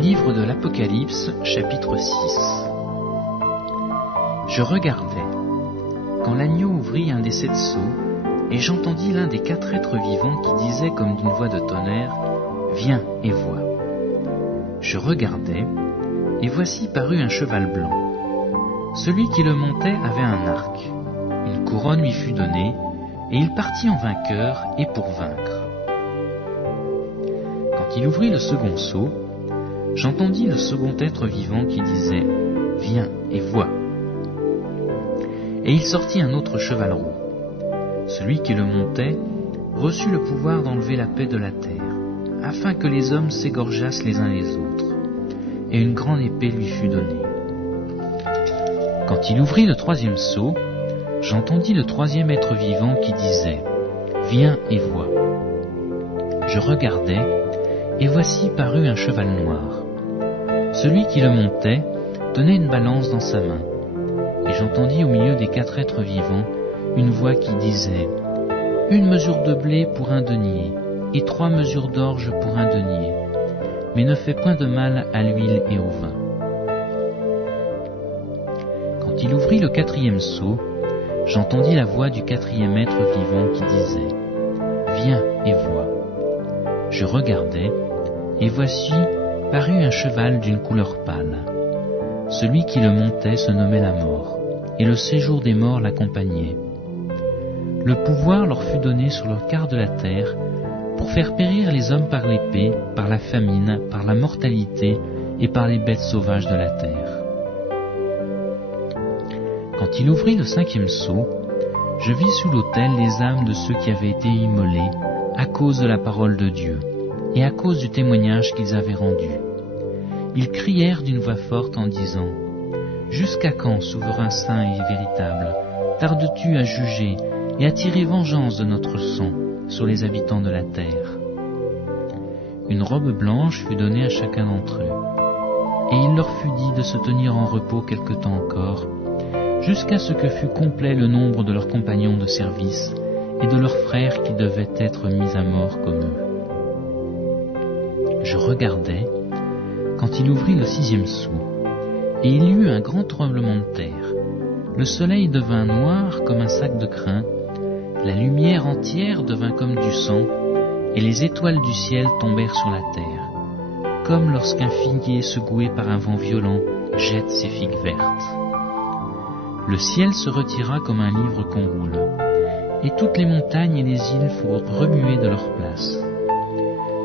Livre de l'Apocalypse, chapitre 6. Je regardais, quand l'agneau ouvrit un des 7 sceaux, et j'entendis l'un des 4 êtres vivants qui disait comme d'une voix de tonnerre, « Viens et vois ». Je regardais, et voici parut un cheval blanc. Celui qui le montait avait un arc. Une couronne lui fut donnée, et il partit en vainqueur et pour vaincre. Quand il ouvrit le second sceau, j'entendis le second être vivant qui disait « Viens et vois ». Et il sortit un autre cheval roux. Celui qui le montait reçut le pouvoir d'enlever la paix de la terre, afin que les hommes s'égorgeassent les uns les autres. Et une grande épée lui fut donnée. Quand il ouvrit le 3e sceau, j'entendis le 3e être vivant qui disait « Viens et vois ». Je regardais, et voici parut un cheval noir. Celui qui le montait tenait une balance dans sa main, et j'entendis au milieu des 4 êtres vivants une voix qui disait « Une mesure de blé pour un denier, et 3 mesures d'orge pour un denier, mais ne fais point de mal à l'huile et au vin. » Quand il ouvrit le 4e sceau, j'entendis la voix du 4e être vivant qui disait « Viens et vois ». Je regardais, et voici parut un cheval d'une couleur pâle. Celui qui le montait se nommait la mort, et le séjour des morts l'accompagnait. Le pouvoir leur fut donné sur le quart de la terre, pour faire périr les hommes par l'épée, par la famine, par la mortalité et par les bêtes sauvages de la terre. Quand il ouvrit le 5e sceau, je vis sous l'autel les âmes de ceux qui avaient été immolés à cause de la parole de Dieu et à cause du témoignage qu'ils avaient rendu. Ils crièrent d'une voix forte en disant « Jusqu'à quand, souverain saint et véritable, tardes-tu à juger et à tirer vengeance de notre sang sur les habitants de la terre ?» Une robe blanche fut donnée à chacun d'entre eux, et il leur fut dit de se tenir en repos quelque temps encore, jusqu'à ce que fût complet le nombre de leurs compagnons de service et de leurs frères qui devaient être mis à mort comme eux. Je regardais, quand il ouvrit le 6e sceau, et il y eut un grand tremblement de terre. Le soleil devint noir comme un sac de crin, la lumière entière devint comme du sang, et les étoiles du ciel tombèrent sur la terre, comme lorsqu'un figuier secoué par un vent violent jette ses figues vertes. Le ciel se retira comme un livre qu'on roule, et toutes les montagnes et les îles furent remuées de leur place.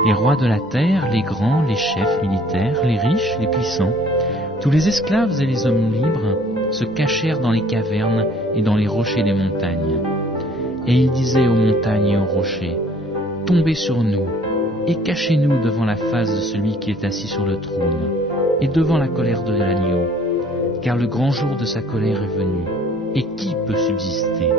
Les rois de la terre, les grands, les chefs militaires, les riches, les puissants, tous les esclaves et les hommes libres se cachèrent dans les cavernes et dans les rochers des montagnes. Et ils disaient aux montagnes et aux rochers, « Tombez sur nous, et cachez-nous devant la face de celui qui est assis sur le trône, et devant la colère de l'agneau, car le grand jour de sa colère est venu, et qui peut subsister ?»